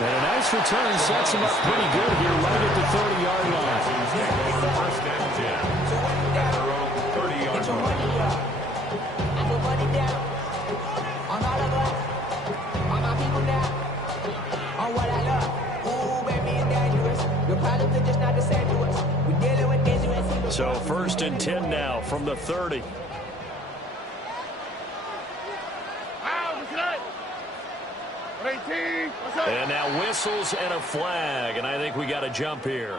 And a nice return sets him up pretty good here right at the 30-yard line. First and 10 at their own 30-yard line. So first and 10 now from the 30. And now whistles and a flag, and I think we got a jump here.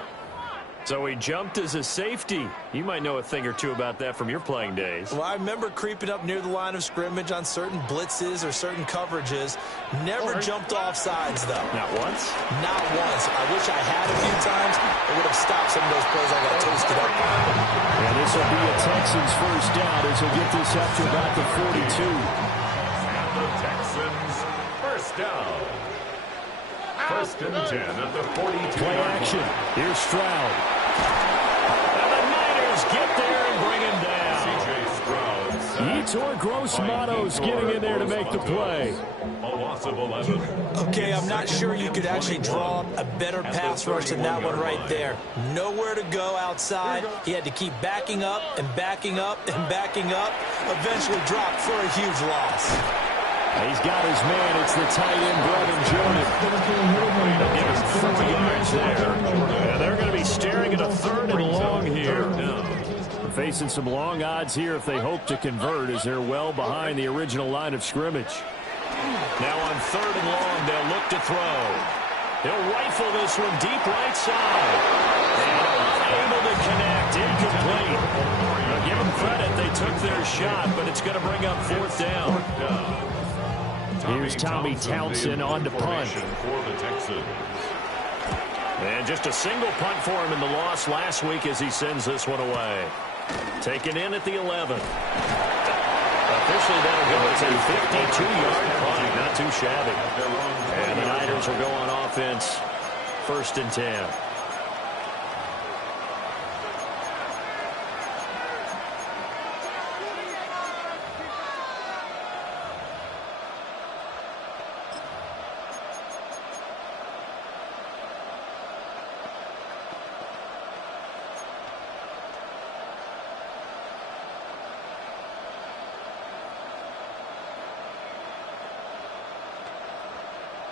So he jumped as a safety. You might know a thing or two about that from your playing days. Well, I remember creeping up near the line of scrimmage on certain blitzes or certain coverages. Never jumped off sides, though. Not once? Not once. I wish I had a few times. It would have stopped some of those plays I got toasted up on. And this will be a Texans first down as he'll get this up to about the 42. And the Texans first down. First and 10 at the 42. Play action. Here's Stroud. And the Niners get there and bring him down. C.J. Stroud. Yetur Gross-Matos getting in there to make the play. A loss of 11. Okay, I'm not sure you could actually draw a better pass rush than that one right there. Nowhere to go outside. He had to keep backing up and backing up and backing up. Eventually dropped for a huge loss. He's got his man. It's the tight end, Brevin Jordan. They'll give him 4 yards there. And they're going to be staring at a third and long here. They're facing some long odds here if they hope to convert, as they're well behind the original line of scrimmage. Now on third and long, they'll look to throw. He'll rifle this one deep right side. And unable to connect. Incomplete. Now give them credit. They took their shot, but it's going to bring up fourth down. Here's Tommy Townsend on to punt. For the Texans. And just a single punt for him in the loss last week as he sends this one away. Taken in at the 11. Officially, that'll go as a 52-yard punt. Not too shabby. And the Niners will go on offense. First and 10.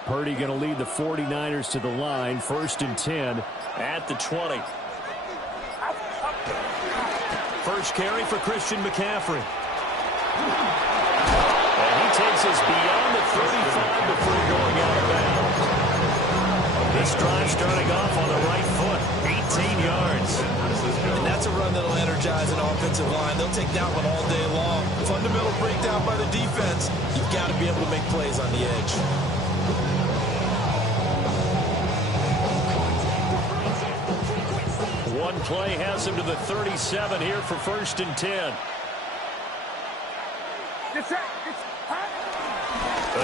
Purdy going to lead the 49ers to the line. First and 10 at the 20. First carry for Christian McCaffrey. And he takes us beyond the 35 before going out of bounds. This drive starting off on the right foot. 18 yards. And that's a run that'll energize an offensive line. They'll take that one all day long. Fundamental breakdown by the defense. You've got to be able to make plays on the edge. One play has him to the 37 here for first and 10.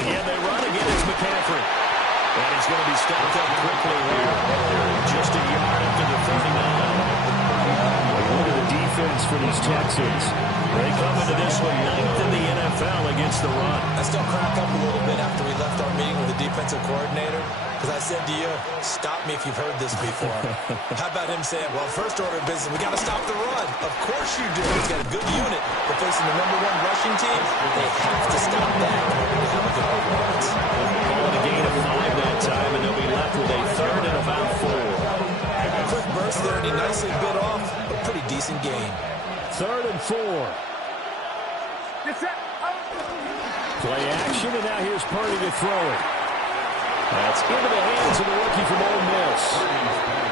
Again, they run. Again, it's McCaffrey. And he's going to be stopped up quickly here. Just a yard after the 39. Look at the defense for these Texans. They come into this one 9th in the NFL against the run. I still crack up a little bit after we left our meeting with the defensive coordinator. Because I said to you, stop me if you've heard this before. How about him saying, well, first order of business, we got to stop the run. Of course you do. He's got a good unit. But facing the #1 rushing team, they have to stop that in order to have a good performance. Calling a gain of 5 that time, and they'll be left with a third and about 4. A quick burst there, and he nicely bit off a pretty decent gain. Third and 4. Play action, and now here's Purdy to throw it. That's into the hands of the rookie from Ole Miss.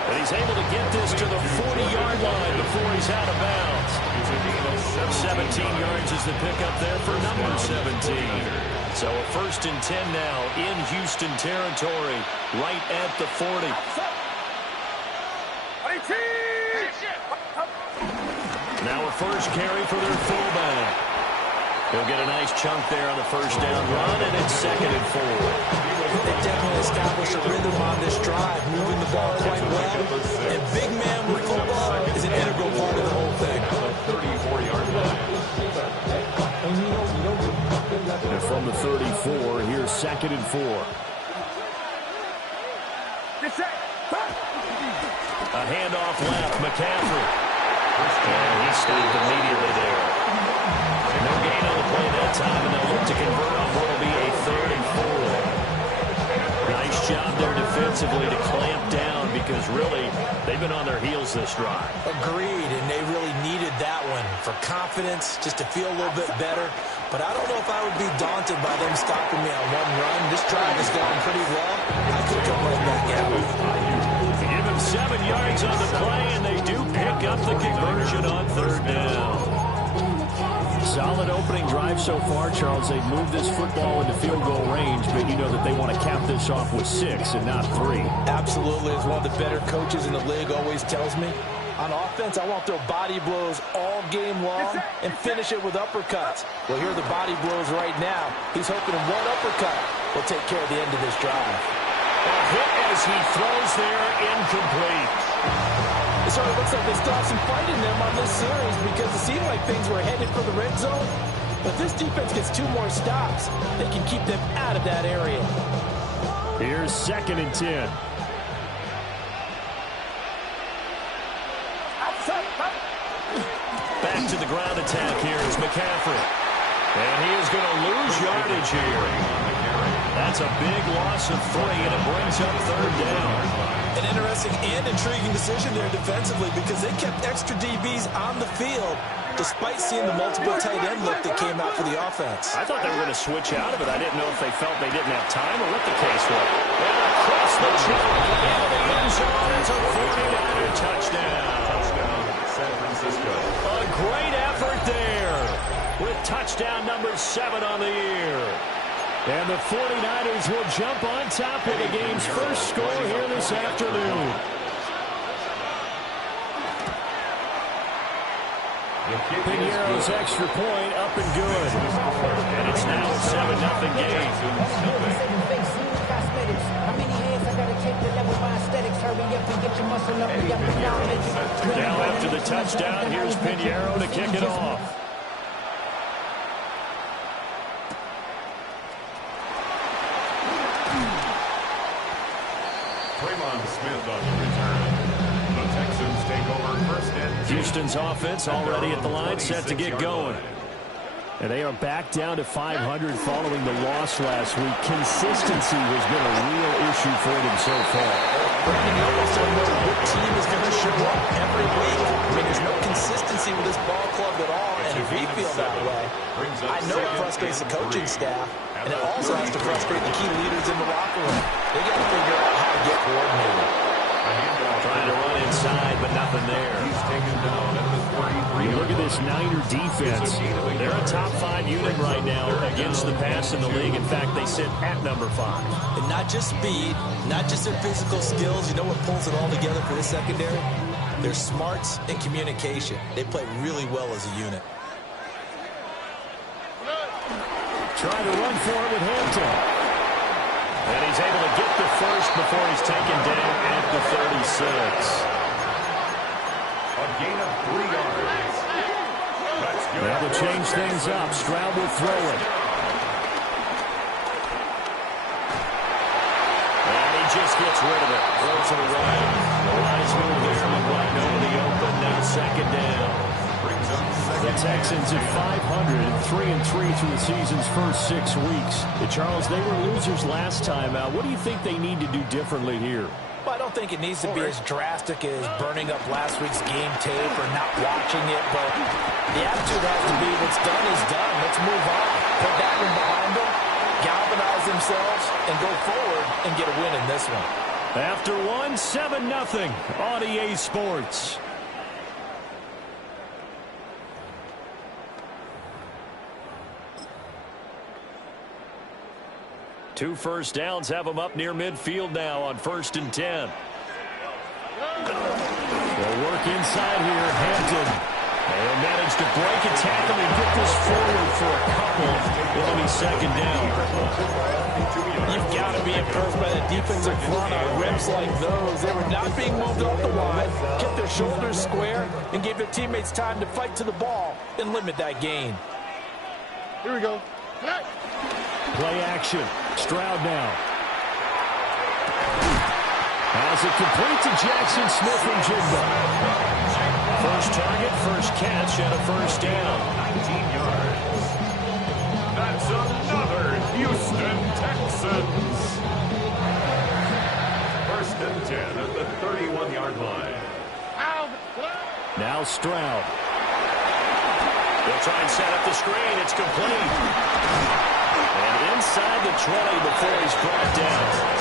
And he's able to get this to the 40-yard line before he's out of bounds. 17 yards is the pickup there for number 17. So a first and 10 now in Houston territory, right at the 40. Now a first carry for their fullback. He'll get a nice chunk there on the first down run, and it's second and 4. They definitely established a rhythm on this drive, moving the ball quite well. And big man with football is an integral part of the whole thing. 34-yard line. And from the 34, here's second and 4. A handoff left, McCaffrey. And he stopped immediately there. No gain on the play that time, and they'll look to convert on what will be a 3rd and 4. Nice job there defensively to clamp down because really they've been on their heels this drive. Agreed, and they really needed that one for confidence, just to feel a little bit better. But I don't know if I would be daunted by them stopping me on one run. This drive has gone pretty well. I could come right back at it. Give him 7 yards on the play, and they do pick up the conversion on 3rd down. Solid opening drive so far, Charles. They've moved this football into field goal range, but you know that they want to cap this off with 6 and not 3. Absolutely, as one of the better coaches in the league always tells me. On offense, I want to throw body blows all game long and finish it with uppercuts. Well, here are the body blows right now. He's hoping one uppercut will take care of the end of this drive. A hit as he throws there, incomplete. It sort of looks like they still have some fight in them on this series because it seemed like things were headed for the red zone. But this defense gets 2 more stops. They can keep them out of that area. Here's 2nd and 10. Back to the ground attack here is McCaffrey. And he is going to lose yardage here. That's a big loss of 3, and it brings up 3rd down. An interesting and intriguing decision there defensively because they kept extra DBs on the field despite seeing the multiple tight end look that came out for the offense. I thought they were going to switch out of it. I didn't know if they felt they didn't have time or what the case was. And across the chalk into the end zone, it's a 49er touchdown. Touchdown, San Francisco. A great effort there with touchdown number 7 on the year. And the 49ers will jump on top of the game's first score here this afternoon. Piñeiro's extra point up and good. And it's now a 7-0 game. Now after the touchdown, here's Piñeiro to kick it off. Smith on the return. The Texans take over 1st and 10. Houston's offense already at the line, set to get going. And they are back down to 500 following the loss last week. Consistency has been a real issue for them so far. Brandon, you almost don't know what team is going to show up every week. I mean, there's no consistency with this ball club at all, and if we feel that way, I know it frustrates the coaching staff, and it also has to frustrate the key leaders in the locker room. They got to figure out how to get coordinated. Trying to run inside, but nothing there. He's taken down at the 33. You look at this Niner defense. They're a top 5 unit right now against the pass in the league. In fact, they sit at number 5. And not just speed, not just their physical skills. You know what pulls it all together for this secondary? Their smarts and communication. They play really well as a unit. Trying to run for it with Hampton. And he's able to get the first before he's taken down at the 36. A gain of 3 yards. That's good. Now to change things up, Stroud will throw it. And he just gets rid of it. Throws it away. The wise move there. McBride over the open. Now 2nd down. The Texans at 500 and 3-3 through the season's first 6 weeks. Charles, they were losers last time out. What do you think they need to do differently here? Well, I don't think it needs to be as drastic as burning up last week's game tape or not watching it, but the attitude has to be what's done is done. Let's move on. Put that one behind them, galvanize themselves, and go forward and get a win in this one. After 7-0 on EA Sports. Two first downs have them up near midfield now on 1st and 10. They'll work inside here. Hampton. They'll manage to break a tackle and get this forward for a couple. It'll be 2nd down. You've got to be impressed by the defensive front on rips like those. They were not being moved off the line, kept their shoulders square, and gave their teammates time to fight to the ball and limit that gain. Here we go. Play action. Stroud now. throws it complete to Jackson Smith-Njigba. First target, first catch, and a first down. 19 yards. That's another Houston Texans. First and 10 at the 31-yard line. Now Stroud. They'll try and set up the screen. It's complete. And inside the 20 before he's brought down.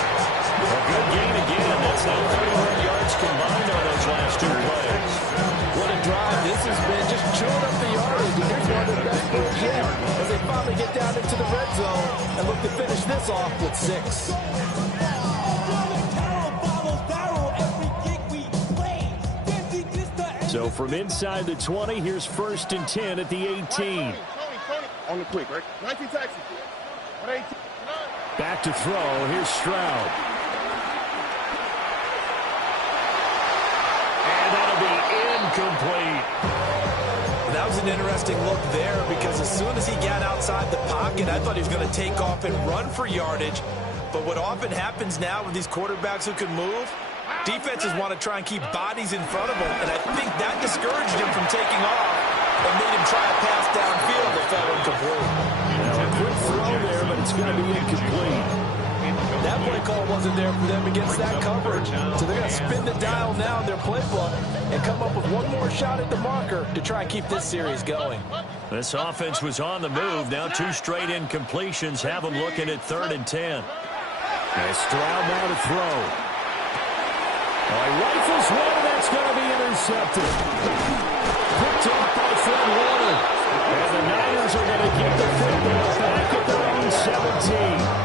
A good gain again. That's now 31 yards combined on those last two plays. What a drive. This has been just chewing up the yardage. And here's one of the best plays yet as they finally get down into the red zone and look to finish this off with 6. So from inside the 20, here's first and 10 at the 18. On the quick, right? 19 Texas. 18. Back to throw. Here's Stroud. And that'll be incomplete. That was an interesting look there because as soon as he got outside the pocket, I thought he was going to take off and run for yardage. But what often happens now with these quarterbacks who can move, defenses want to try and keep bodies in front of them, and I think that discouraged him from taking off and made him try a pass downfield that fell incomplete. Now, a quick throw there, but it's going to be incomplete. That play call wasn't there for them against that coverage, so they're going to spin the dial now in their playbook and come up with one more shot at the marker to try and keep this series going. This offense was on the move. Now 2 straight incompletions have them looking at 3rd and 10. And Stroud now to throw. He rifles one, and that's going to be intercepted. Picked off by Fred Warner. And the Niners are going to get the football back at their own 17.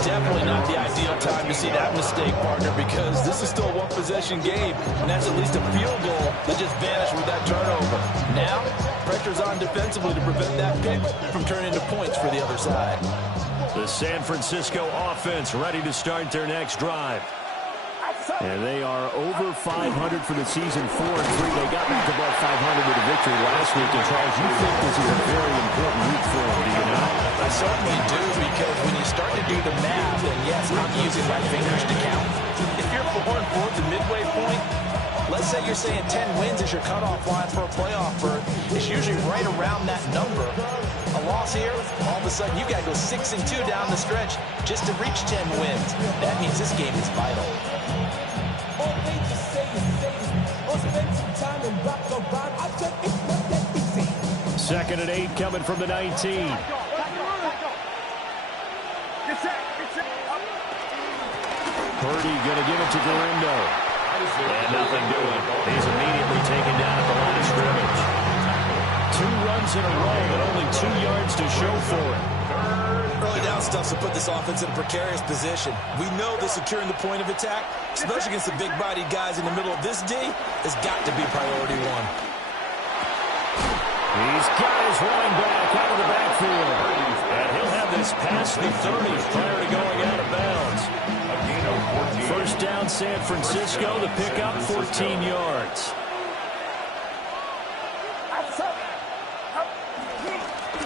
Definitely not the ideal time to see that mistake, partner, because this is still a one-possession game, and that's at least a field goal that just vanished with that turnover. Now, pressure's on defensively to prevent that pick from turning into points for the other side. The San Francisco offense ready to start their next drive. And they are over 500 for the season, 4-3. They got back above 500 with a victory last week. And Charles, you think this is a very important week for them, do you know? I certainly do, because when you start to do the math, and yes, I'm using my fingers to count. If you're 4-4 at the midway point, let's say you're saying 10 wins is your cutoff line for a playoff berth. It's usually right around that number. A loss here, all of a sudden you got to go 6-2 down the stretch just to reach 10 wins. That means this game is vital. Second and 8 coming from the 19. Purdy going to give it to Garindo. And nothing doing. He's immediately taken down at the line of scrimmage. 2 runs in a row, but only 2 yards to show for it. Early down stuff to put this offense in a precarious position. We know that securing the point of attack, especially against the big-bodied guys in the middle of this D, has got to be priority 1. He's got his running back out of the backfield. And he'll have this past the 30s prior to going out of bounds. First down, San Francisco. The pickup, 14 yards.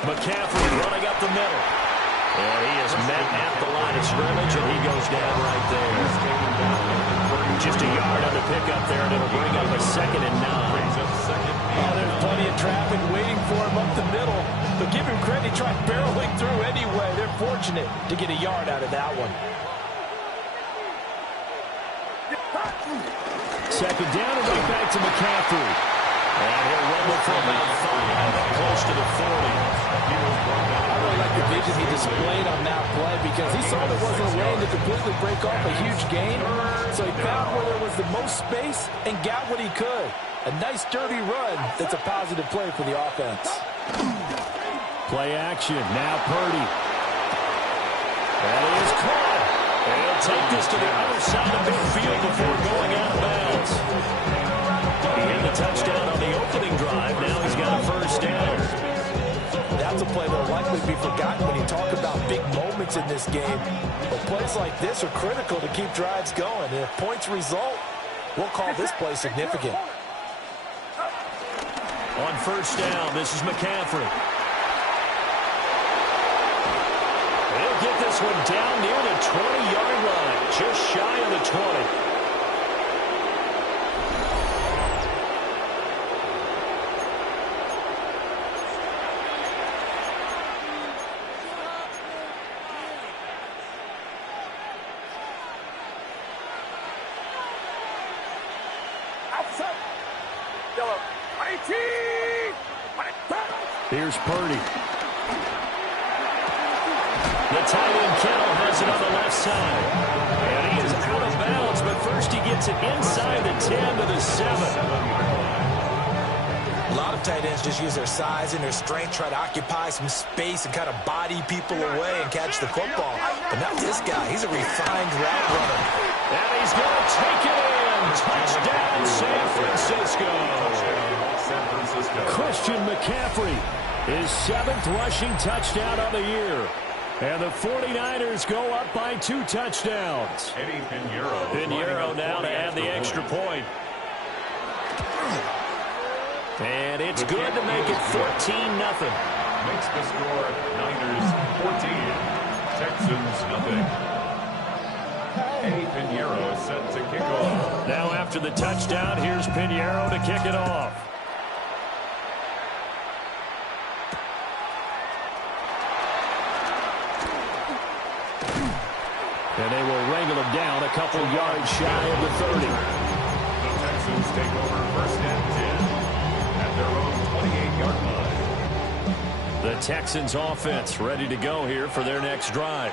McCaffrey running up the middle. And he is met at the line of scrimmage, and he goes down right there. Just a yard on the pickup there, and it'll bring up a 2nd and 9. Oh, there's plenty of traffic waiting for him up the middle. But give him credit, he tried barreling through anyway. They're fortunate to get a yard out of that one. Second down and right back to McCaffrey. And he'll rumble for about 5, close to the 40. I really like the vision he displayed on that play because he saw there wasn't a lane to completely break off a huge gain. So he found where there was the most space and got what he could. A nice, dirty run that's a positive play for the offense. Play action. Now Purdy. That is caught. And he'll take this to the other side of midfield before going out of bounds. He had the touchdown on the opening drive. Now he's got a first down. That's a play that will likely be forgotten when you talk about big moments in this game. But plays like this are critical to keep drives going. And if points result, we'll call this play significant. On first down, this is McCaffrey. He'll get this one down near the 20-yard line, just Here's Purdy. The tight end Kittle has it on the left side. And he is out of bounds, but first he gets it inside the 10 to the 7. A lot of tight ends just use their size and their strength, try to occupy some space and kind of body people away and catch the football. But not this guy. He's a refined route runner. And he's going to take it in. Touchdown, San Francisco. Christian McCaffrey, his 7th rushing touchdown of the year. And the 49ers go up by 2 touchdowns. Pinheiro now to add the extra point. And it's good to make it 14-0. Makes the score Niners 14, Texans nothing. Eddie Pinheiro set to kick off. Now after the touchdown, here's Pinheiro to kick it off. And they will wrangle him down a couple yards shy of the 30. The Texans take over 1st and 10 at their own 28-yard line. The Texans offense ready to go here for their next drive.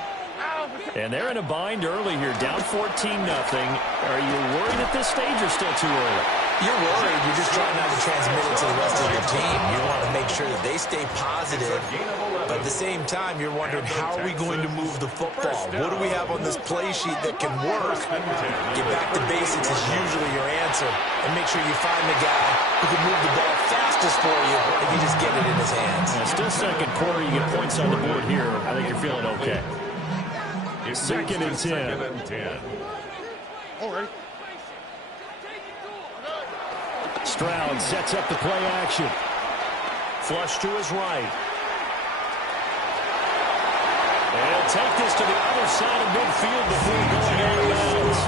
And they're in a bind early here, down 14-0. Are you worried at this stage or still too early? You're worried. You're just trying not to transmit it to the rest of your team. You want to make sure that they stay positive. But at the same time, you're wondering, how are we going to move the football? What do we have on this play sheet that can work? Get back to basics is usually your answer. And make sure you find the guy who can move the ball fastest for you if you just get it in his hands. Still second quarter. You get points on the board here. I think you're feeling okay. Second and 10. All right. Stroud sets up the play action. Flush to his right. And he'll take this to the other side of midfield before going out of bounds.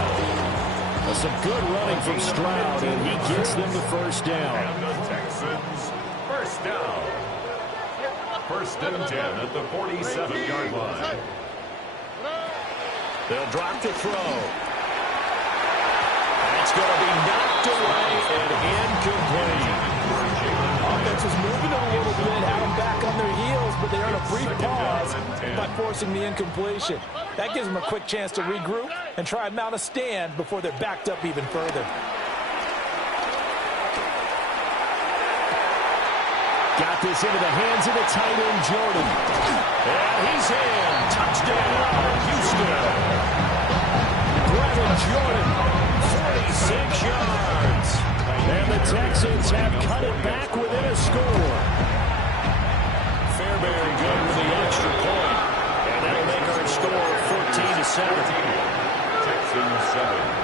Some good running from Stroud, and he gets them the first down. And the Texans, first down. 1st and 10 at the 47-yard line. They'll drop the throw. That's going to be knocked away and incomplete. Offense was moving a little bit, had them back on their heels, but they earned a brief pause by forcing the incompletion. That gives them a quick chance to regroup and try and mount a stand before they're backed up even further. Got this into the hands of the tight end, Jordan. And he's in. Touchdown, Houston. Brevin Jordan, 46 yards. And the Texans have cut it back within a score. Fairbairn good with the extra point. And that'll make our score 14-7. Texans 7.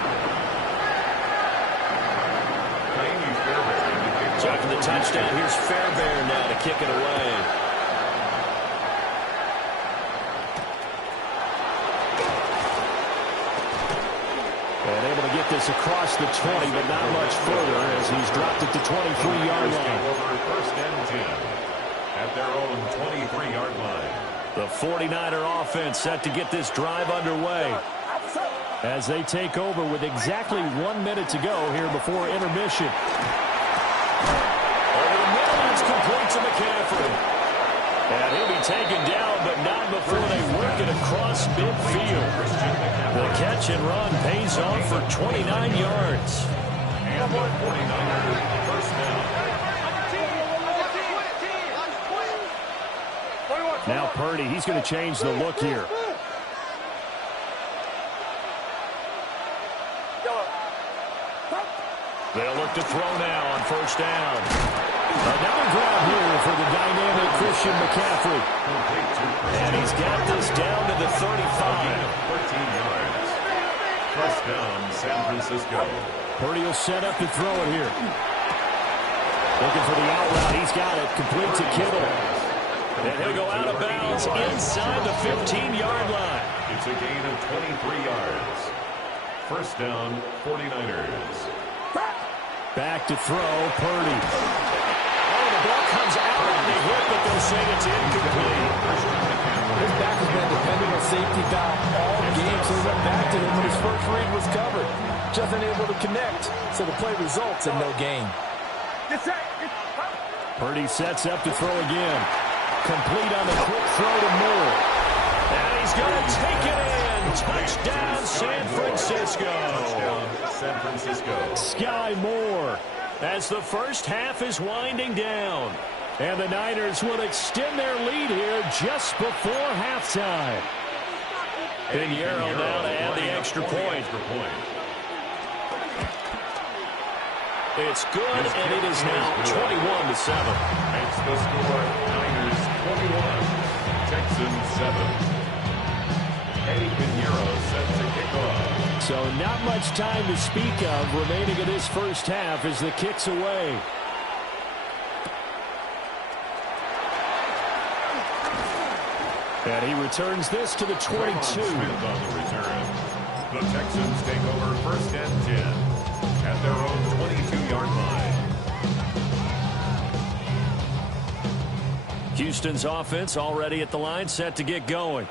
So after the touchdown, here's Fairbairn now to kick it away. And able to get this across the 20, but not much further as he's dropped it to 23-yard line. Over 1st and 10 at their own 23-yard line. The 49er offense set to get this drive underway as they take over with exactly 1 minute to go here before intermission. Over the middle, it's complete to McCaffrey. And he'll be taken down, but not before they work it across midfield. The catch and run pays off for 29 yards. And the 49ers first down. Now Purdy, he's going to change the look here. They'll look to throw now on first down. Another grab here for the dynamic Christian McCaffrey. And he's got this down to the 35. 13 yards. First down, San Francisco. Purdy will set up to throw it here. Looking for the out route. He's got it. Complete to Kittle. And he'll go out of bounds inside the 15-yard line. It's a gain of 23 yards. First down, 49ers. Back to throw, Purdy. Oh, the ball comes out on the hit, but they'll say it's incomplete. His back has been a dependable safety valve all game, so he went back to him when his first read was covered. Just unable to connect, so the play results in no gain. Purdy sets up to throw again. Complete on the quick throw to Moore. And he's going to take it in. Touchdown, San Francisco. Touchdown, San Francisco. Sky Moore as the first half is winding down. And the Niners will extend their lead here just before halftime. Pinheiro now to add the extra point. It's good, and it is now 21-7. Makes the score Niners 21, Texans 7. Eddie Pinheiro set to kick off. So not much time to speak of remaining in this first half as the kick's away. And he returns this to the 22. Smith on the return. The Texans take over first and 10 at their own 22-yard line. Houston's offense already at the line, set to get going.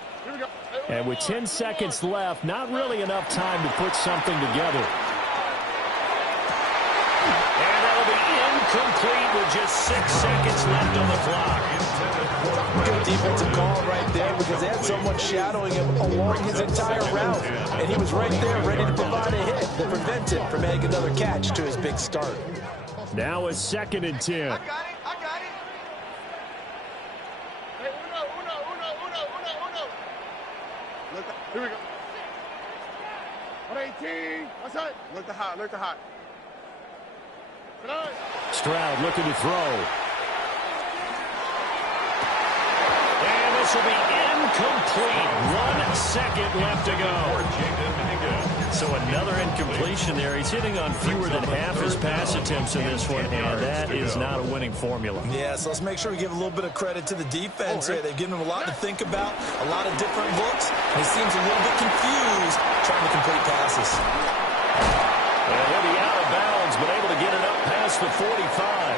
And with 10 seconds left, not really enough time to put something together. And that'll be incomplete with just 6 seconds left on the clock. Good defensive call right there because they had someone shadowing him along his entire route. And he was right there ready to provide a hit that prevents him from adding another catch to his big start. Now a 2nd and 10. I got it. Hey, uno. Here we go. 118. What's that? Look the hot. Stroud looking to throw. And this will be incomplete. 1 second left to go. So another incompletion there. He's hitting on fewer than half his pass attempts in this one, and that is not a winning formula. Yeah, so let's make sure we give a little bit of credit to the defense here. They've given him a lot to think about, a lot of different looks. He seems a little bit confused trying to complete passes. And he'll be out of bounds, but able to get it up past the 45.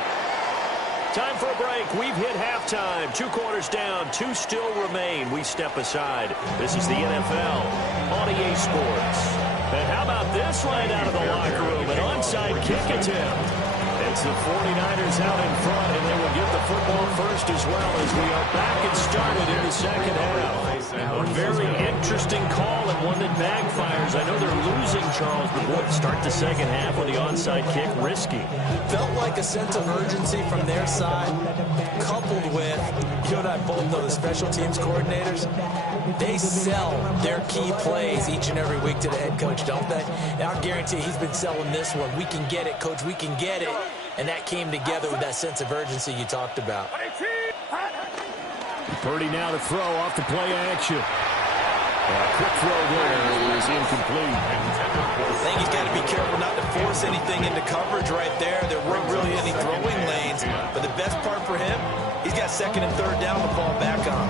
Time for a break. We've hit halftime. 2 quarters down. 2 still remain. We step aside. This is the NFL on EA Sports. And how about this right out of the locker room? An onside kick attempt. It's the 49ers out in front, and they will get the football first as well as we are back and started in the second half. A very interesting call and one that backfires. I know they're losing, Charles, but boy, to start the second half with the onside kick, risky. Felt like a sense of urgency from their side, coupled with, you and I both know the special teams coordinators, they sell their key plays each and every week to the head coach, don't they? And I'll guarantee he's been selling this one. We can get it, coach, we can get it. And that came together with that sense of urgency you talked about. Purdy now to throw off the play action. A quick throw there is incomplete. I think he's got to be careful not to force anything into coverage right there. There weren't really any throwing lanes. But the best part for him, he's got 2nd and 3rd down to fall back on.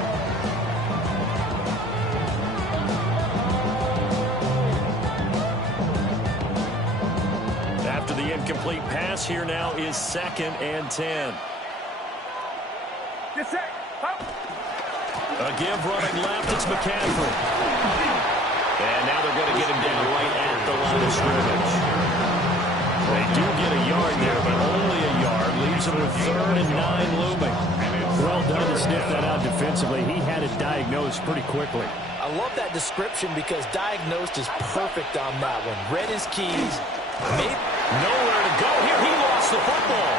After the incomplete pass, here now is 2nd and 10. A give running left, it's McCaffrey. And now they're going to get him down right at the line of scrimmage. They do get a yard there, but only a yard. Leaves them with 3rd and 9 looming. Well done to sniff that out defensively. He had it diagnosed pretty quickly. I love that description because diagnosed is perfect on that one. Read his keys. Made nowhere to go here. He lost the football.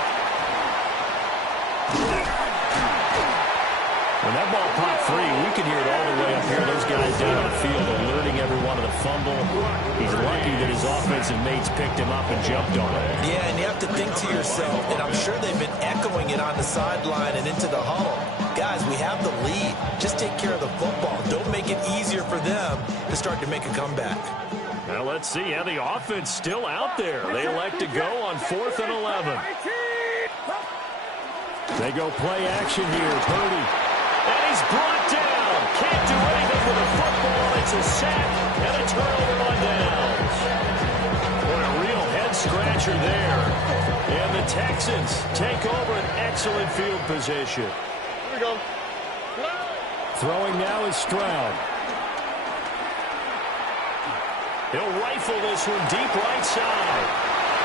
When that ball popped free, we can hear it all the way up here. Those guys down on the field alerting everyone of the fumble. He's lucky that his offensive mates picked him up and jumped on it. Yeah, and you have to think to yourself, and I'm sure they've been echoing it on the sideline and into the huddle. Guys, we have the lead. Just take care of the football. Don't make it easier for them to start to make a comeback. Now let's see. Yeah, the offense still out there. They elect to go on 4th and 11. They go play action here. Purdy. And he's brought down. Can't do anything with the football. It's a sack and a turnover on downs. Boy, a real head-scratcher there. And the Texans take over an excellent field position. Here we go. Throwing now is Stroud. He'll rifle this one deep right side.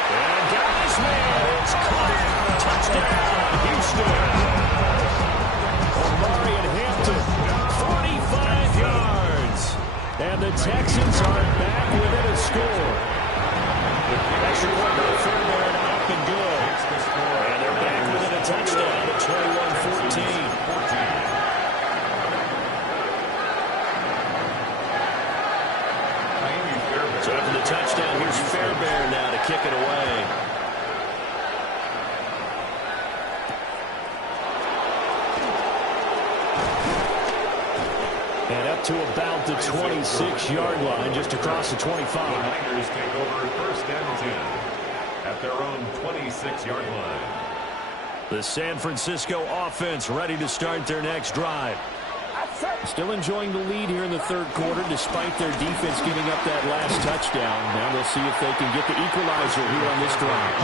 And got his man. It's clear. Touchdown, Houston. Omari and Hampton, 45 yards. And the Texans are back within a score. Extra point by Fairbairn, up and good. And they're back within a touchdown at 21-14. So after the touchdown, here's Fairbairn now to kick it away. And up to about the 26-yard line, just across the 25. The Niners take over first and 10 at their own 26-yard line. The San Francisco offense ready to start their next drive. Still enjoying the lead here in the third quarter despite their defense giving up that last touchdown. Now they'll see if they can get the equalizer here on this drive.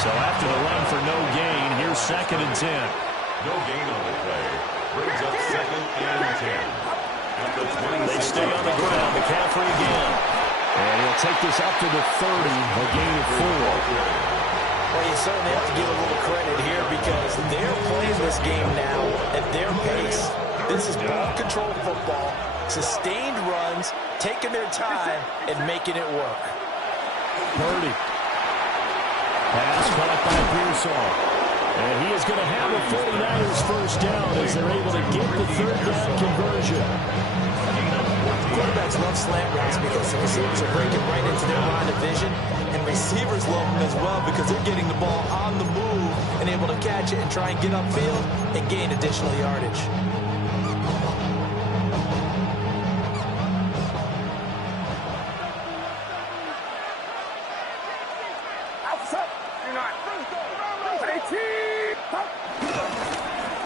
So after the run for no gain, here's 2nd and 10. No gain on the play. Brings up 2nd and 10. At the 26. They stay on the ground. McCaffrey again. And he'll take this up to the 30, a gain of 4. Well, you certainly have to give a little credit here because they're playing this game now at their pace. This is ball control football, sustained runs, taking their time, and making it work. Purdy. Pass caught by Pearsall. And he is going to have a 49ers first down as they're able to get the third down conversion. Quarterbacks love slant routes because the receivers are breaking right into their line of vision, and receivers love them as well because they're getting the ball on the move and able to catch it and try and get upfield and gain additional yardage.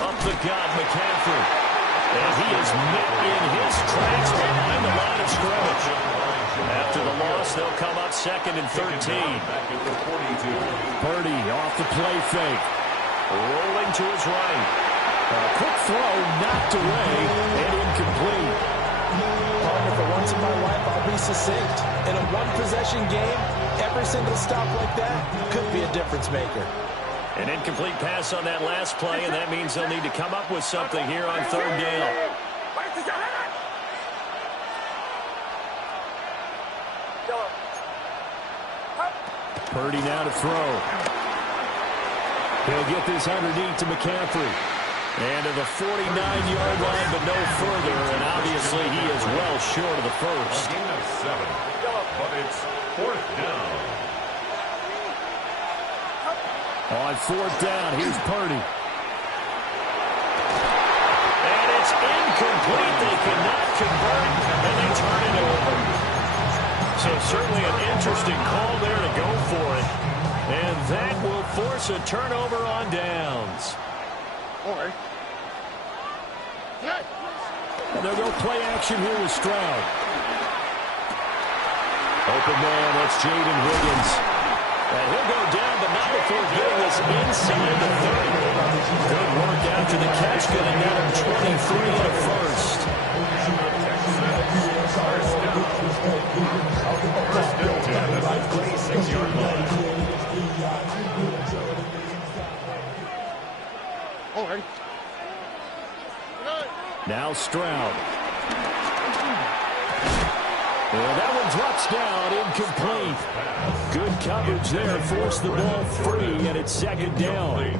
Up the gut, McCaffrey. And he is met in his tracks behind the line of scrimmage. After the loss, they'll come up 2nd and 13. Back at the 42. Purdy off the play fake. Rolling to his right. A quick throw knocked away and incomplete. Partner, for once in my life, I'll be succinct. In a one-possession game, every single stop like that could be a difference maker. An incomplete pass on that last play, and that means they'll need to come up with something here on 3rd down. Purdy now to throw. He'll get this underneath to McCaffrey. And to the 49-yard line, but no further, and obviously he is well short of the first. A gain of 7, but it's 4th down. On 4th down, here's Purdy. And it's incomplete. They cannot convert, and they turn it over. So certainly an interesting call there to go for it. And that will force a turnover on downs. And they'll go play action here with Stroud. Open man, that's Jaden Higgins. And he'll go down, but not before getting this inside the 30. Good work after the catch. Going to net him 23 and a first. First and 10 at the 26-yard line. Now Stroud. And that one drops down, incomplete. Good coverage there, forced the ball free, and it's 2nd down.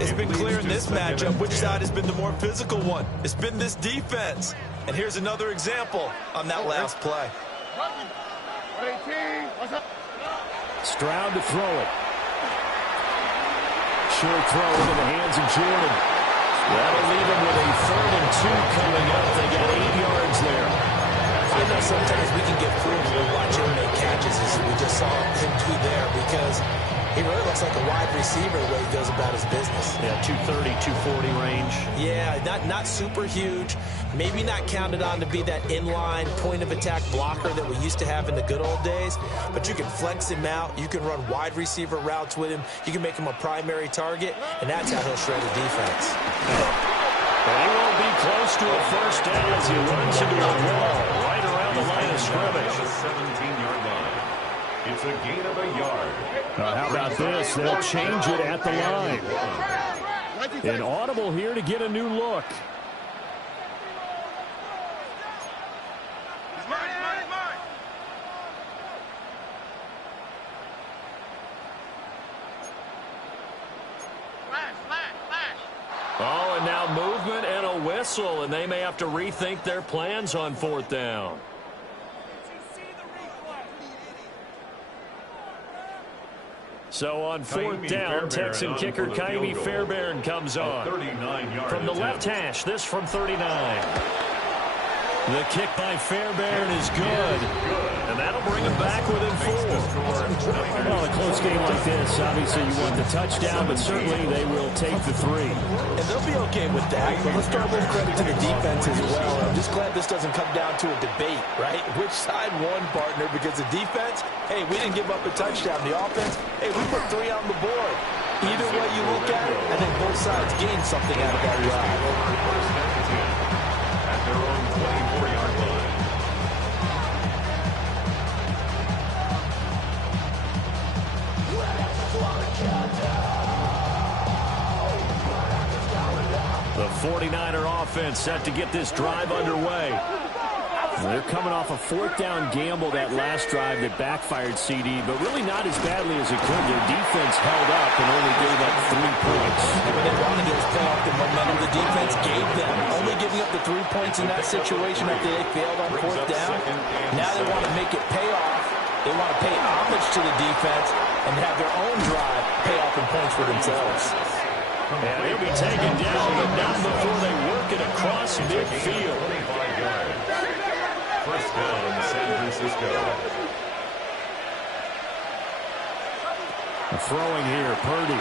It's been clear in this matchup which side has been the more physical one. It's been this defense. And here's another example on that last play. Stroud to throw it. Short throw into the hands of Jordan. That'll leave him with a 3rd and 2 coming up. They got 8 yards there. I know sometimes we can get fooled when we watch him make catches, as we just saw him do there, because he really looks like a wide receiver the way he goes about his business. Yeah, 230, 240 range. Yeah, not super huge. Maybe not counted on to be that inline point-of-attack blocker that we used to have in the good old days, but you can flex him out. You can run wide receiver routes with him. You can make him a primary target, and that's how he'll shred a defense. And he won't be close to a first down as he runs into a wall right around the line of scrimmage. The 17-yard line. It's a gain of a yard. How about this? They'll change it at the line. An audible here to get a new look. Oh, and now movement and a whistle, and they may have to rethink their plans on fourth down. So on fourth down, Texan kicker Kaimi Fairbairn comes on. From the left hash, this from 39. The kick by Fairbairn is good. And that'll bring him back within 4. Well, a close game like this, obviously you want the touchdown, but certainly they will take the 3. And they'll be okay with that, but let's throw a little credit to the defense as well. I'm just glad this doesn't come down to a debate, right? Which side won, partner? Because the defense, hey, we didn't give up a touchdown. The offense, hey, we put 3 on the board. Either way you look at it, I think both sides gained something out of that drive. At their own 24-yard line. The 49er offense set to get this drive underway. They're coming off a fourth down gamble that last drive that backfired CD, but really not as badly as it could. Their defense held up and only gave up 3 points. What they wanted to play off the momentum the defense gave them. Only giving up the 3 points in that situation after they failed on fourth down. Now they want to make it pay off. They want to pay homage to the defense and have their own drive pay off in points for themselves. And he'll be taken down, but not before they work it across midfield. 25 yards. First down, San Francisco. Throwing here, Purdy.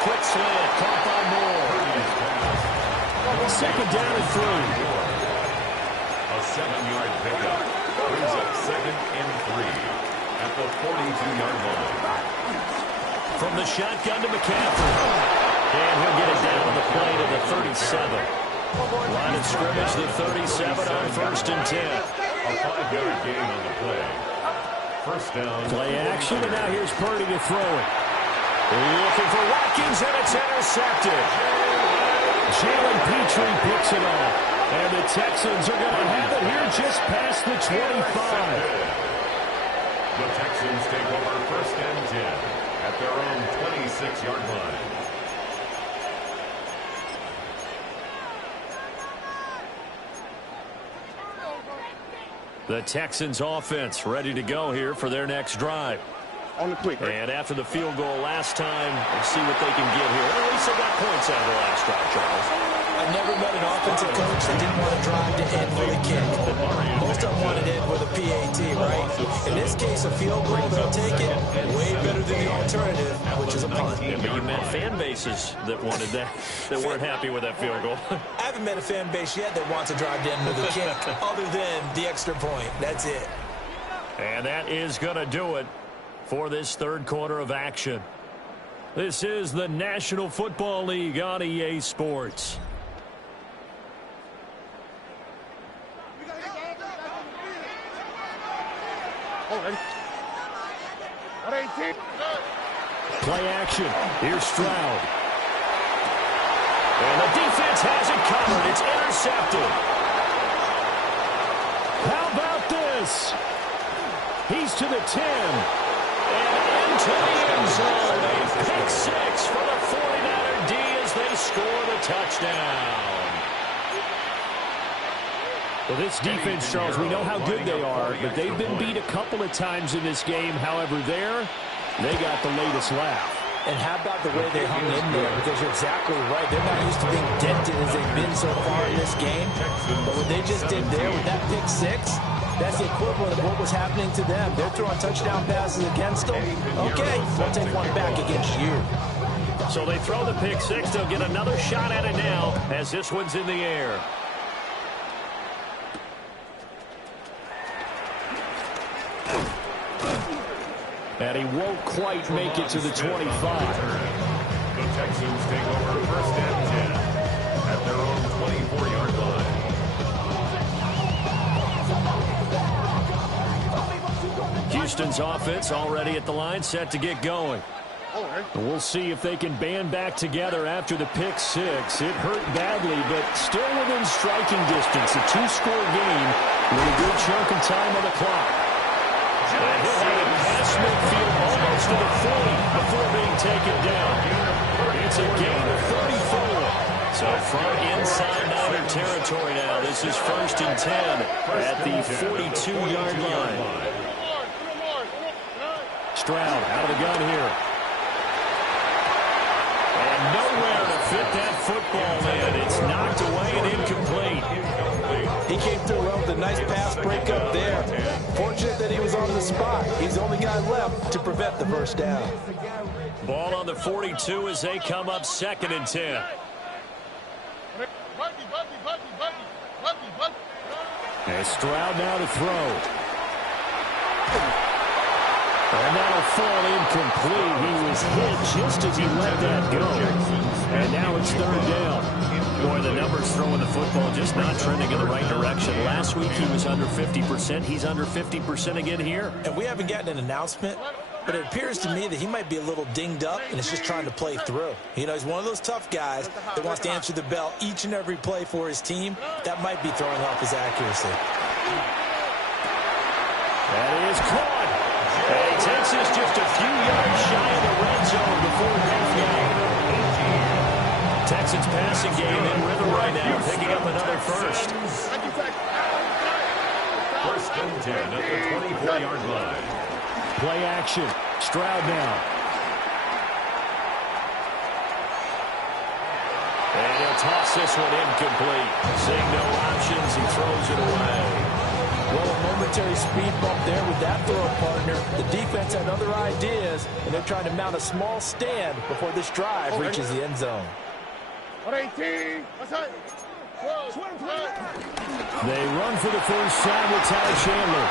Quick slant, caught by Moore. Second down and 3. A 7-yard pickup. Brings up 2nd and 3 at the 42-yard line. From the shotgun to McCaffrey. And he'll get it down on the play to the 37. Line of scrimmage, the 37 on 1st and 10. A 5-yard gain on the play. First down. Play action, and now here's Purdy to throw it. Looking for Watkins, and it's intercepted. Jalen Petrie picks it off. And the Texans are going to have it here just past the 25. The Texans take over 1st and 10 at their own 26-yard line. The Texans offense ready to go here for their next drive. On the quick. And after the field goal last time, we'll see what they can get here. At least they got points out of the last drive, Charles. I never met an offensive coach that didn't want to drive to end with a kick. Most of them wanted to end with a PAT, right? In this case, a field goal, they'll take it. Way better than the alternative, which is a punt. Yeah, but you met fan bases that wanted that, that weren't happy with that field goal. I haven't met a fan base yet that wants to drive to end with a kick, other than the extra point. That's it. And that is going to do it for this third quarter of action. This is the National Football League on EA Sports. Play action. Here's Stroud. And the defense has it covered. It's intercepted. How about this? He's to the 10. And into the end zone. A pick 6 for the 49er D as they score the touchdown. Well, this defense, Charles, we know how good they are, but they've been beat a couple of times in this game. However, they got the latest laugh. And how about the way they hung in there? Because you're exactly right. They're not used to being dented as they've been so far in this game. But what they just did there with that pick 6, that's the equivalent of what was happening to them. They're throwing touchdown passes against them. Okay, we'll take one back against you. So they throw the pick 6. They'll get another shot at it now as this one's in the air. And he won't quite make it to the 25. The Texans take over 1st and 10 at their 24-yard line. Houston's offense already at the line, set to get going. We'll see if they can band back together after the pick six. It hurt badly, but still within striking distance. A two-score game with a good chunk of time on the clock. And he'll have it past midfield almost to the 40 before being taken down. It's a gain of 34. So from inside Niner territory now, this is 1st and 10 at the 42-yard line. Stroud out of the gun here. And nowhere to fit that football in. It's knocked away and incomplete. He came through well with a nice pass breakup there. Fortunate that he was on the spot. He's the only guy left to prevent the first down. Ball on the 42 as they come up 2nd and 10. And Stroud now to throw. And that'll fall incomplete. He was hit just as he let that go. And now it's 3rd down. Boy, the numbers throwing the football just not trending in the right direction. Last week he was under 50%. He's under 50% again here. And we haven't gotten an announcement, but it appears to me that he might be a little dinged up and is just trying to play through. You know, he's one of those tough guys that wants to answer the bell each and every play for his team. That might be throwing off his accuracy. That is caught. And he takes us just a few yards shy of the red zone before half-game. Texans passing game in rhythm right now, picking up another first. 1st and 10 at the 24-yard line. Play action. Stroud now. And he'll toss this one incomplete. Seeing no options, he throws it away. Well, a momentary speed bump there with that throw, partner. The defense had other ideas, and they're trying to mount a small stand before this drive reaches the end zone. They run for the first time with Ty Chandler.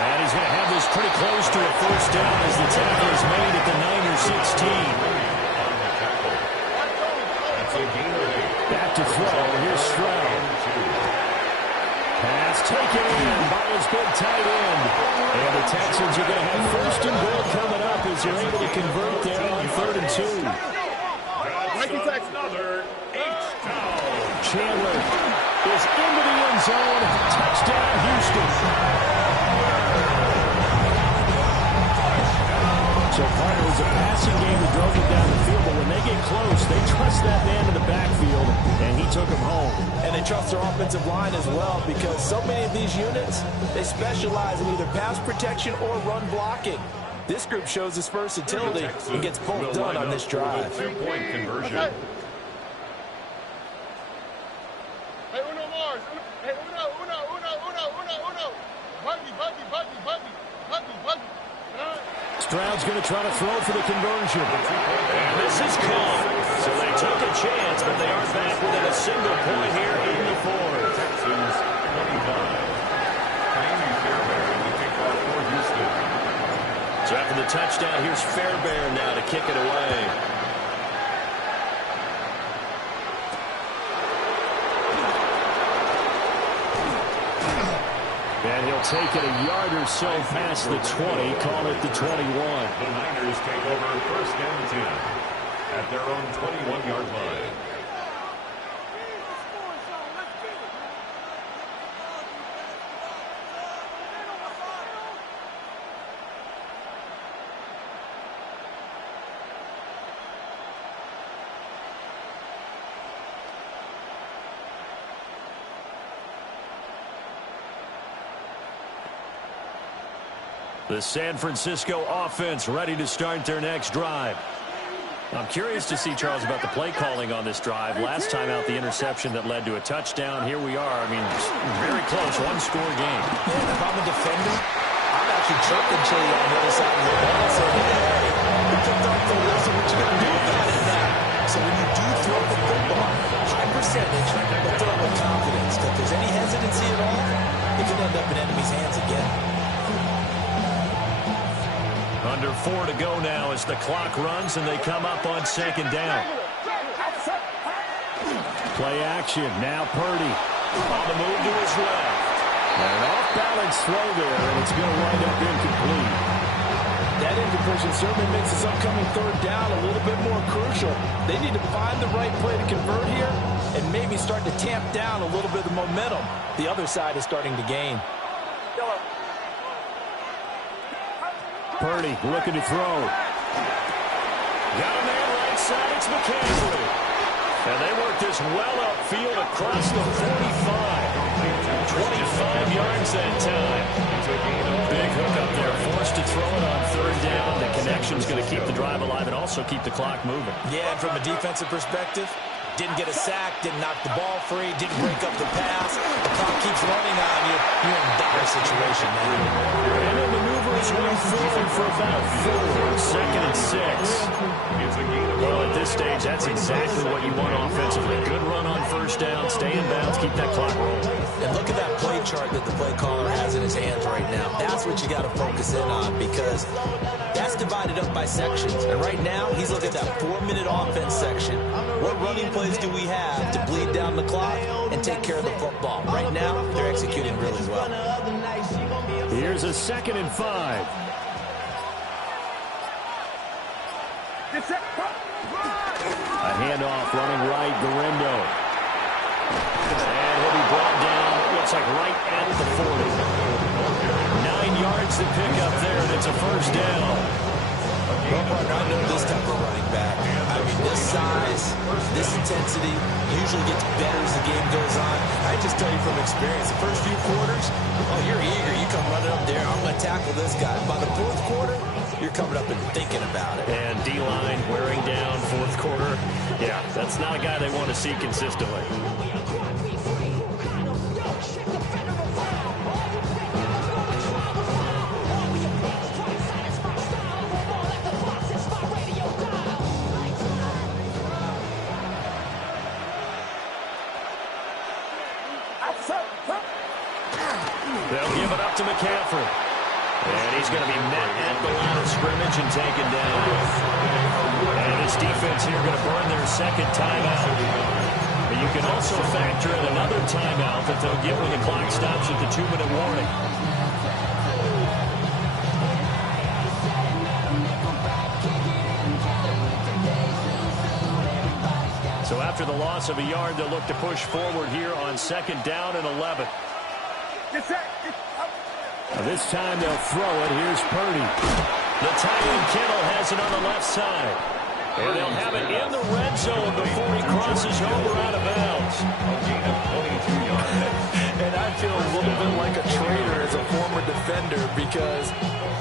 And he's going to have this pretty close to a first down as the tackle is made at the Niner 16. Back to throw. Here's Stroud. Pass taken in by his big tight end. And the Texans are going to have 1st and goal coming up as they're able to convert there on 3rd and 2. Chandler is into the end zone. Touchdown, Houston. So part of it was a passing game that drove them down the field, but when they get close, they trust that man in the backfield, and he took him home. And they trust their offensive line as well, because so many of these units, they specialize in either pass protection or run blocking. This group shows its versatility and gets both done on this drive. 2-point conversion. Stroud's going to try to throw for the conversion. And this is caught. So they took a chance, but they are back within a single point here in the 4th. Texans 25. Miami Fairbairn to kick off for Houston. So after the touchdown, here's Fairbairn now to kick it away. And he'll take it a yard or so past the 20, call it the 21. The Niners take over 1st and 10 at their own 21-yard line. The San Francisco offense ready to start their next drive. I'm curious to see, Charles, about the play calling on this drive. Last time out, the interception that led to a touchdown. Here we are. I mean, very close, one-score game. Yeah, if I'm a defender, I'm actually chirping Chili on the other side of the ball, saying, hey, we picked up the list, and what you going to do about it now? So when you do throw the football, high percentage, but throw it with confidence. If there's any hesitancy at all, it could end up in enemy's hands again. Under 4 to go now as the clock runs and they come up on 2nd down. Play action. Now Purdy. On the move to his left. And off-balance throw there, and it's going to wind up incomplete. That incompletion certainly makes this upcoming third down a little bit more crucial. They need to find the right play to convert here and maybe start to tamp down a little bit of the momentum the other side is starting to gain. Purdy looking to throw. Got a man right side. It's McCaffrey. And they work this well upfield across the 45. 25 yards that time. Big hook up there. Forced to throw it on third down. The connection's going to keep the drive alive and also keep the clock moving. Yeah, and from a defensive perspective, didn't get a sack, didn't knock the ball free, didn't break up the pass. The clock keeps running on you. You're in a dire situation, man. And the maneuver is going forward for about 4. Second and 6. Well, at this stage, that's exactly what you want offensively. Good run on first down, stay in bounds, keep that clock rolling. And look at that play chart that the play caller has in his hands right now. That's what you got to focus in on because that's divided up by sections. And right now, he's looking at that 4-minute offense section. What running plays do we have to bleed down the clock and take care of the football? Right now, they're executing really well. Here's a 2nd and 5. A handoff running right, Garindo. And he'll be brought down, looks like right at the 40. 9 yards to pick up there, and it's a first down. I know this type of running back. I mean, this size, this intensity usually gets better as the game goes on. I just tell you from experience, the first few quarters, oh, you're eager. You come running up there, I'm going to tackle this guy. By the fourth quarter, you're coming up and thinking about it. And D-line wearing down fourth quarter. Yeah, that's not a guy they want to see consistently. They'll give it up to McCaffrey. And he's going to be met at the line of scrimmage and taken down. And this defense here going to burn their second timeout. But you can also factor in another timeout that they'll get when the clock stops at the 2-minute warning. So after the loss of a yard, they'll look to push forward here on 2nd down and 11. This time they'll throw it. Here's Purdy. The tight end Kittle has it on the left side. And they'll have it in the red zone before he crosses over out of bounds. And I feel a little bit like a traitor as a former defender because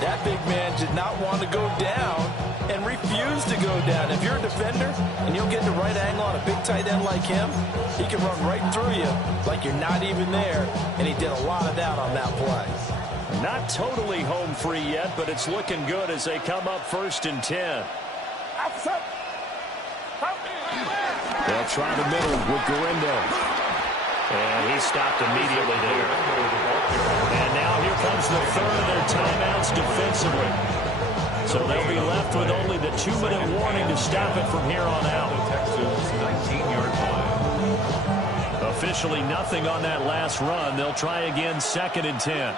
that big man did not want to go down and refused to go down. If you're a defender and you'll get the right angle on a big tight end like him, he can run right through you like you're not even there, and he did a lot of that on that play. Not totally home free yet, but it's looking good as they come up 1st and 10. They'll try the middle with Garindo. And he stopped immediately there. And now here comes the third of their timeouts defensively. So they'll be left with only the 2-minute warning to stop it from here on out. Officially nothing on that last run. They'll try again 2nd and 10.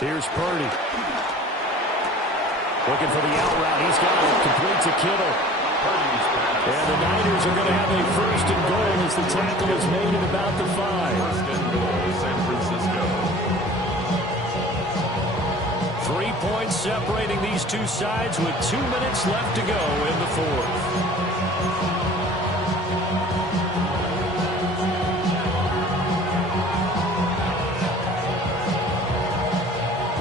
Here's Purdy. Looking for the out route. He's got it. Complete to Kittle. And the Niners are going to have a 1st and goal as the tackle is made at about the 5. 1st and goal, San Francisco. 3 points separating these two sides with 2 minutes left to go in the 4th.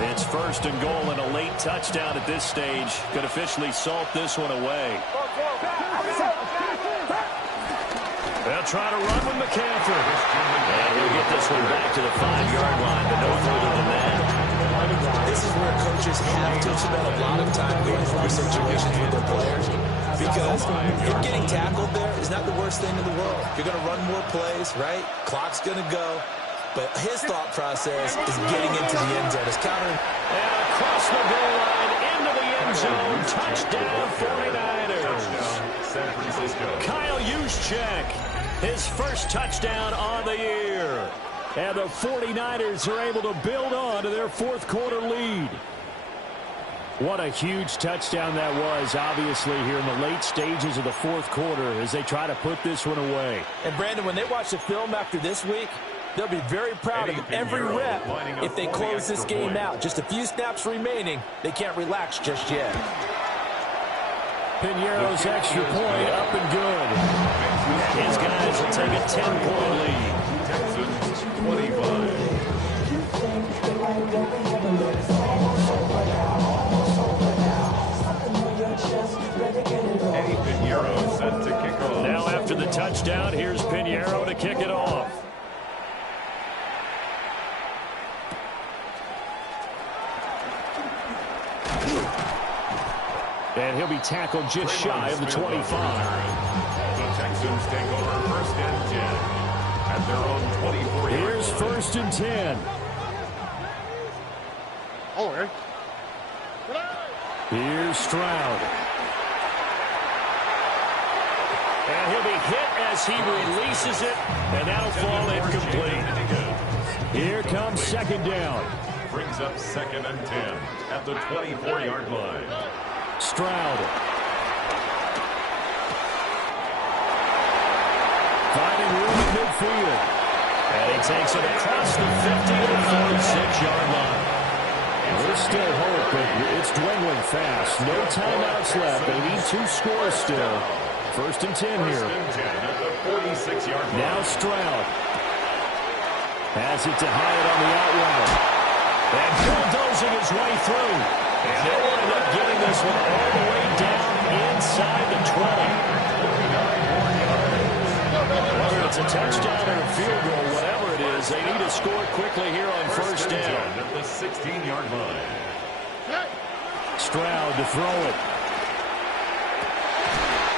It's 1st and goal and a late touchdown at this stage could officially salt this one away. They'll try to run with McCaffrey. And he'll get this one back to the 5-yard line, but no further than that. This is where coaches have to spend a lot of time going through situations with their players because him getting tackled there is not the worst thing in the world. You're going to run more plays, right? Clock's going to go. but his thought process is getting into the end zone. His counter. And across the goal line into the end zone. Touchdown 49ers. Touchdown, San Francisco. Kyle Juszczyk, his first touchdown on the year. And the 49ers are able to build on to their fourth quarter lead. What a huge touchdown that was, obviously, here in the late stages of the fourth quarter as they try to put this one away. And, Brandon, when they watch the film after this week, they'll be very proud of every rep if they close this game out. Just a few snaps remaining. They can't relax just yet. Piñeiro's extra point up and good. His guys will take a 10-point lead. Texans 25. Eddie Piñeiro set to kick off. Now after the touchdown, here's Piñeiro to kick it off. And he'll be tackled just shy of the 25. The Texans take over first and 10 at their own 24. Here's first and 10. Oh, Aaron. Here's Stroud. And he'll be hit as he releases it, and that'll fall incomplete. Here comes second down. Brings up second and 10 at the 24-yard line. Stroud. Finding room in midfield. And he takes it across the 50 to the 46-yard line. There's still hope, but it's dwindling fast. No timeouts left. They need 2 scores still. First and 10 here. First and 10 at the 46-yard line. Now Stroud. Has it to Hyatt on the out route. And bulldozing his way through. And they'll end up getting this one all the way down inside the 20. Whether it's a touchdown or a field goal, whatever it is, they need to score quickly here on first down. At the 16-yard line. Stroud to throw it.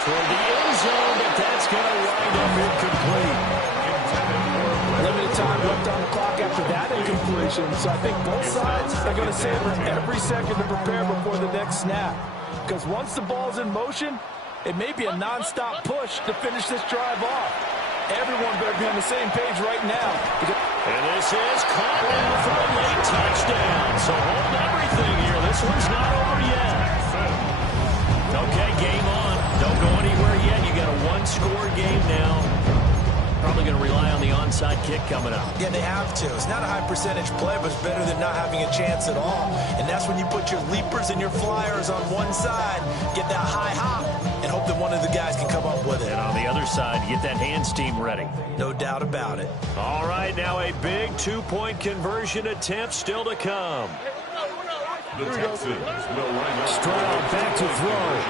Toward the end zone, but that's going to wind up incomplete. Limited time left on the clock after that incompletion, so I think both sides are going to savor every second to prepare before the next snap. Because once the ball's in motion, it may be a non-stop push to finish this drive off. Everyone better be on the same page right now. And this is caught now for a late touchdown. So hold everything here. This one's not over yet. Okay, game on. Don't go anywhere yet. You got a one-score game now. Probably going to rely on the onside kick coming up. Yeah, they have to. It's not a high percentage play, but it's better than not having a chance at all. And that's when you put your leapers and your flyers on one side, get that high hop, and hope that one of the guys can come up with it. And on the other side, get that hands team ready. No doubt about it. All right, now a big 2-point conversion attempt still to come. The Texans will line up. Stroud back to throw.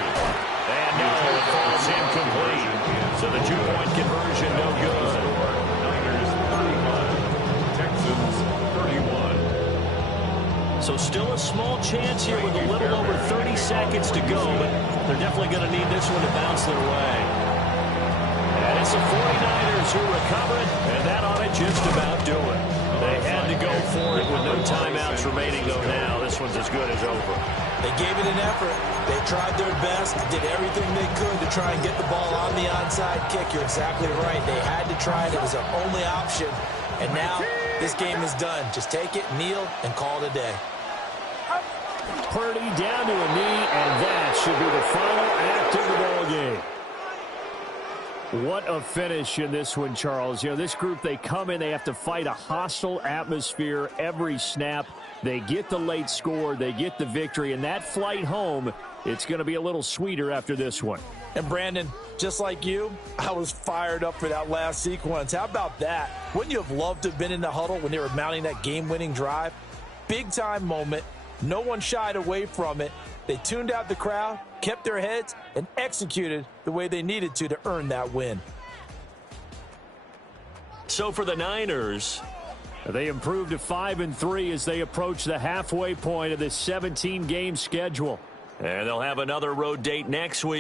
And now it falls incomplete. So the 2-point conversion no good. Niners 35. Texans 31. So still a small chance here with a little over 30 seconds to go, but they're definitely going to need this one to bounce their way. And it's the 49ers who recover it, and that ought to just about do it. They had to go for it with no timeouts remaining, though now this one's as good as over. They gave it an effort. They tried their best, did everything they could to try and get the ball on the onside kick. You're exactly right. They had to try it. It was their only option. And now this game is done. Just take it, kneel, and call it a day. Purdy down to a knee, and that should be the final act of the ball game. What a finish in this one, Charles. You know, this group, they come in, they have to fight a hostile atmosphere every snap. They get the late score, they get the victory, and that flight home, it's going to be a little sweeter after this one. And Brandon, just like you, I was fired up for that last sequence. How about that? Wouldn't you have loved to have been in the huddle when they were mounting that game-winning drive? Big-time moment. No one shied away from it. They tuned out the crowd, kept their heads, and executed the way they needed to earn that win. So for the Niners, they improved to 5-3 as they approach the halfway point of this 17-game schedule. And they'll have another road date next week.